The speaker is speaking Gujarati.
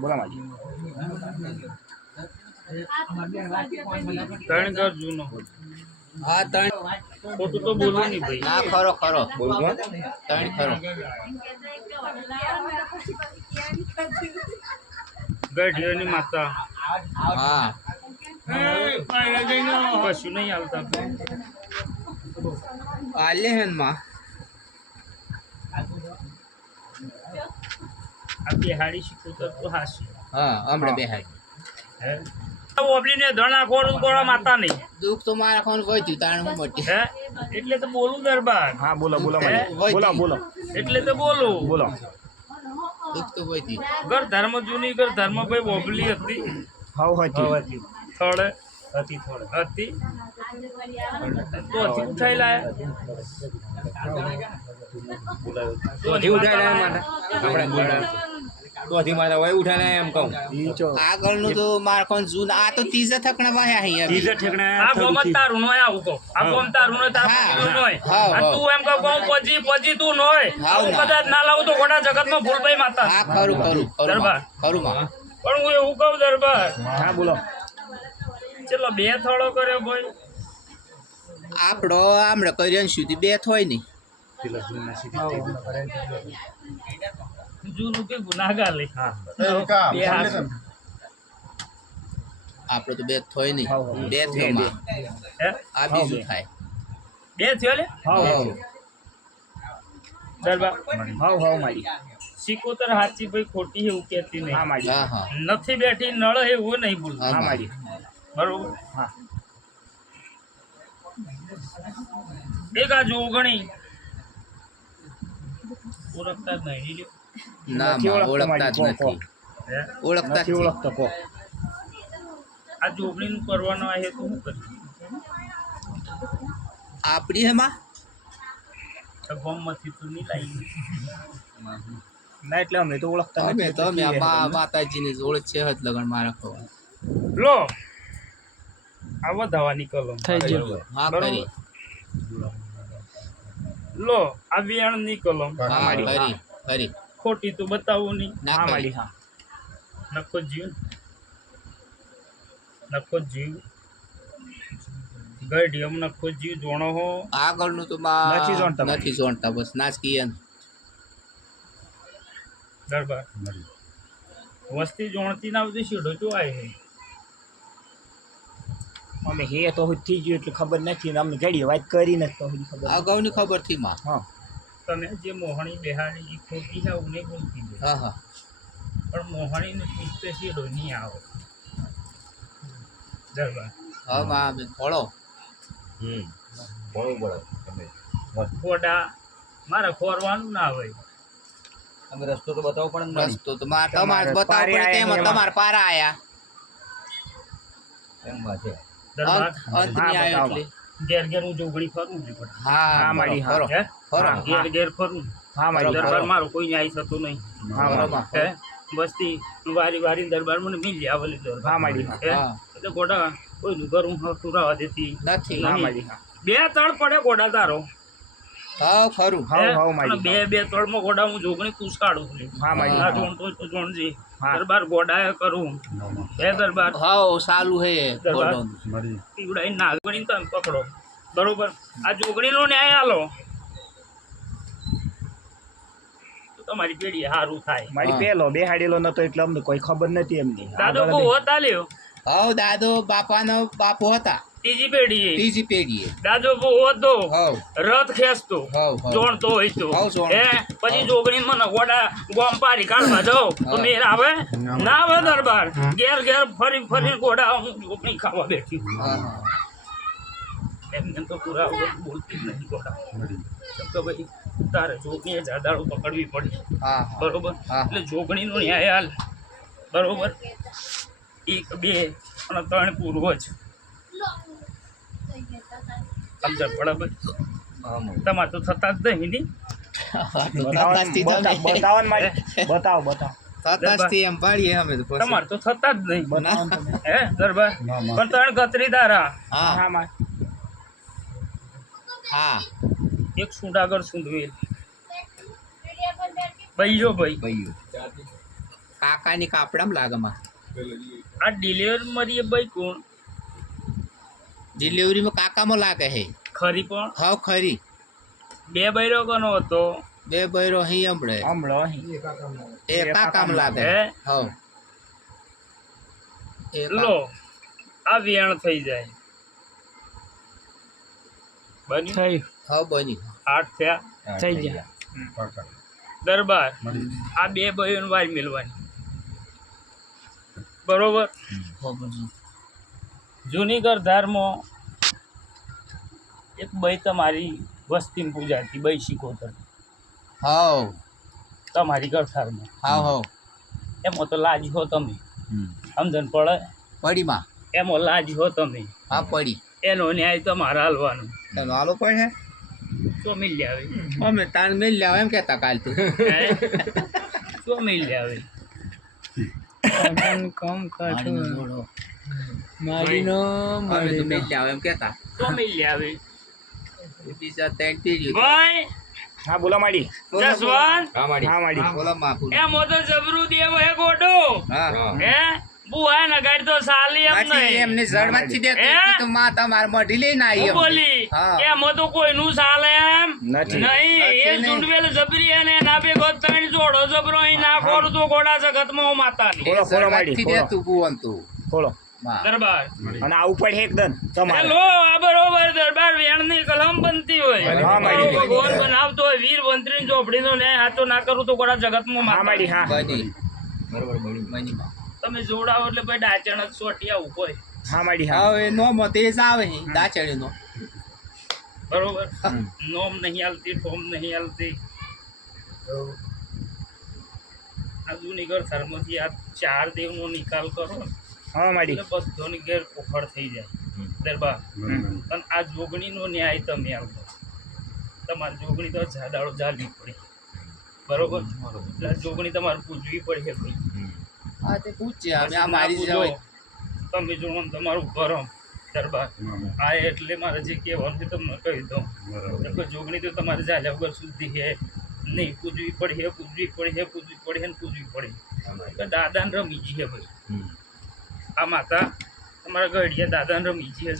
બોલા માજી. ત્રણ ઘર જૂનો. હા ત્રણ. ખોટું તો બોલવું નહીં ભાઈ. ના ખરો ખરો. બોલજો ત્રણ ખરો. ગઢિયાની માતા. હા. કશું નહીં આવતા આલે હેનમાં આ તો હાસી. હા હમણાં બેહાડી. હે? ઓબલીને ધણા ખોરું કોળા માતા નહીં. દુઃખ તો મારા કોણ વધ્યું તાણ મોટી. હે? એટલે તો બોલું દરબાર. હા બોલો બોલો બોલો બોલો. એટલે તો બોલું. બોલો. દુઃખ તો ઘર ધર્મ જૂની ઘર ધર્મ ભાઈ ઓબલી હતી? હાવ હતી થડે હતી થોડે. હતી? તો ઉઠાઈ લાયા તો દોધી ઉઠાડ્યા માટે આપણે દોધી માતા હોય ઉઠાડ્યા એમ કહું. આગળનું તો મારા જૂન આ તો ત્રીજા ઠકણા વાહ્યા અહીં. ત્રીજા ઠેકણા આ ગોમ તારું નોય આવું કહું. આ ગોમ તારું નોય તાર નોય. હા, હા. તું એમ કહું ગોમ પછી પછી તું નોય. હું આવું ના. કદાચ ના લાવું તો ઘોડા જગતમાં ભૂલભાઈ માતા. હા ખરું ખરું ખરું ખરું માં. પણ હું એવું કહું દરબાર. હા બોલો. ચલો બે થોડો કર્યો ભાઈ. આપણો આમળે કર્યા સુધી બે થોય. નહીં જૂનું કે ગુનાગાર લે હા બે હાથ. આપણો તો બે થોય નહીં. બે થયો આ બીજું થાય. બે થયો લે? હાવ હાવ. હાવ હાવ સિકોતર હાચી ભાઈ ખોટી એવું કેતી નહીં. માજી હા હા. નથી બેઠી નળ એવું નહીં બોલ હા, હા માજી બરોબર? હા. એક આ ઓગણી. ઓળખતા જ નહીં ના માં ઓળખતો જ નથી. ઓળખતા. ઓળખતો કો. આ જોગણીનું કરવાનો આ હેતુ શું કર્યું આપણી હેમાં આ તો નહીં લાવી. ના એટલે અમે તો ઓળખતા માતાજીની જોડ છે જ લગન મારા ખવા લો. આ વધાવાની કલમ હા બરોબર. લો આ કલમ મારી. કરી કરી. ખોટી તો બતાવું નહીં. ના હા હા. નખો જીવ. નખો જીવ. ગઢિયમ નખો જીવ જોણો હો. આગળનું તો નથી જોણતા નથી જોણતા બસ નાચકી એમ. દરબાર. વસ્તી જોણતી ના બધી શીડો જો આય હે. અમે હે તો થઈ ગયું એટલે ખબર નથી ને અમને ઘડી વાત કરી નથી તો હજી ખબર અગાઉની ખબરથી માં? હા. તમે જે મોહણી બેહાડી એ ખોટી છે એવું નહીં બોલતી હા હા. પણ મોહણીને પૂછતે શીડો નહીં આવો. દરબાર હા માં અમે ખોળો હમ. બરોબર તમે. ખોડા મારે ખોરવાનું ના હોય. અમે રસ્તો તો બતાવો પણ રસ્તો તો માં તમારે બતાવો આયા તેમાં તમારે પારા આયા. એમ વાત છે. અંત અંત હા, ની આવ્યો એટલે. ઘેર ઘેર હું જોગણી ફરું છું હા હા, મારી, હા. ખરો હે? ખરો હા. ઘેર ઘેર ફરું હા મારી દરબાર મારો કોઈ ન્યાય થતો નહીં. હા વસ્તી વારી વારી દરબાર મને મિલી આવેલી દરબાર. હા મારી હે? એટલે ગોડા કોઈનું ઘર હું રહેવા દેતી નથી. હા મારી બે તળ પડે ગોડા તારો. હા ખરું. હાવ? હાવ મારી બે બે તળમાં ગોડા હું જોગણી કુસકાડું છું. હા મારી ના હા જોણતો તો જોણજે. દરબાર ગોડાએ કરું. બે દરબાર? હાવ સાલું હે. ખોડો પીવડાઈ નાગણી તમે પકડો. બરોબર? આ જોગણીનો ન્યાય આલો. તમારી પેઢી સારું થાય. મારી. પેલો બેહાડેલો નતો એટલે અમને કોઈ ખબર નથી એમની. દાદો બહુ હતા લ્યો. હાવ દાદો બાપાનો બાપો હતા. ત્રીજી પેઢી ત્રીજી પેઢીએ. દાદો હતો. રથ હાવ જોણતો હોય તો હે પછી જોગણી મને ગોડા ગોમ પારી કાઢવા જાઉં તો મેર આવે? ના આવે દરબાર. ઘેર ઘેર ફરી ફરી ગોડા હું જોગણી ખાવા બેઠી. એમને તો પૂરા બોલતી નથી ગોડા. તો ભાઈ તારે જોગણીએ જાદાળો પકડવી પડી. બરોબર? એટલે એટલે જોગણીનો ન્યાય હાલ. બરોબર? એક બે અને ત્રણ પૂર્વજ સમજણ બરાબર? તમારે તો થતા જ નહીં ની બતાવવાનું તતાસથી તમે બતાવ- બતાવવાનું. મારી. બતાવો બતાવો. તતાસથી એમ પાડીએ અમે તો પછી. તમારે તો થતા જ નહીં. હે દરબાર? પણ ત્રણ ગતરી દારા. હા. હા એક સુંડાગર સુંદવેલ ભાઈઓ ભાઈ. ભાઈઓ કાકાની કાપડામાં લાગે માં આ ડિલિવરી ભાઈ કોણ? ડિલિવરીમાં કાકામાં લાગે હે. ખરી પણ? હાવ ખરી. બે બૈરો કનો હતો. બે બૈરો અહીં હમણે. હમણો એ કાકામાં. લાગે. હે. હાવ એ લો આ વેણ થઈ જાય. બની થઈ. હા બની આઠ થયા? થઈ ગયા. દરબાર. આ બે બહેન વાર મેળવાની બરોબર? જૂની ગરધારમાં એક બઈ તમારી વસ્તી પૂજાતી બઈ શીખોતર. હાવ તમારી ગરધારમાં હાવ હાવ એમાં તો લાજ હો તમે. સમજણ પડે? પડીમાં. એમાં લાજ હો તમે. હા પડી. એનો ન્યાય તમારે હાલવાનો. એનો હાલો પડે તો મિલ આવે અમે તાન મિલ લાવ એમ કહેતા કાલ તું. હે? તો મિલ આવે કમ મારીનો અમે તો મેલ લાવ એમ કેતા તો મિલ આવે. બીજા ત્રણ પીડ્યું ભાઈ. હા બોલા માડી. જસવાન હા માડી. હા માડી. બોલા માપુર એ તો જબરુ દેવ હે ગોડો. હા. હે? બુઆ નગાડી તો સાલી એમ નહીં. એમની એમને જળમાંથી દેતી તો માં તમાર મોઢી લઈને આવી બોલી. એમ તો કોઈનું ચાલે એમ? નથી. નહીં એ નથી જબરી અને ના બે ગોત ત્રણ જોડો જબરો અહીં ના ખોરું તો ગોડા જગતમાં માતાની. બોલો, બોલો, માડી, દેતું બુવન તું. બોલો. માં. દરબાર. અને આવું પડે એકદમ તમારે. હેલો આ બરોબર દરબાર વેણની કલમ બનતી હોય. ભગવાન બનાવતો હોય વીર મંત્રી ચોપડીનો ન્યાય હાચો ના કરું તો ગોડા જગતમાં હા મારી હા. બરોબરમાં. તમે જોડાવો એટલે ભાઈ ડાચણ જ સોટી આવું હોય. હા મારી હા. હવે નો મતે જ આવે હે નો બરોબર. નોમ નહીં હાલતી ફોમ નહીં હાલતી. આ જૂની ઘર ધર્મથી આ ચાર દેવનો નિકાલ કરો. ને હા માડી. બસ ધોની ઘેર પોખડ થઈ જાય. દરબાર અને આ જોગણીનો ન્યાય તમે આવતો તમારી જોગણી તો જાડાળો જાલવી પડે. બરોબર? એટલે જોગણી તમારે પૂજવી પડે ભાઈ. હા તે પૂછજે હવે આ મારી જવાય તમે જો તમારું ગરમ દરબાર આ એટલે મારે જે કહેવાનું છે તમને કહી દઉં. બરાબર. જોગણી તો તમારે ચાલ્યા વગર સુધી છે. નહીં પૂજવી પડે પૂજવી પડે છે પૂજવી પડે ને પૂજવી પડે દાદાને રમી છે ભાઈ. આ માતા અમારા ગઢિયા દાદાને રમી છે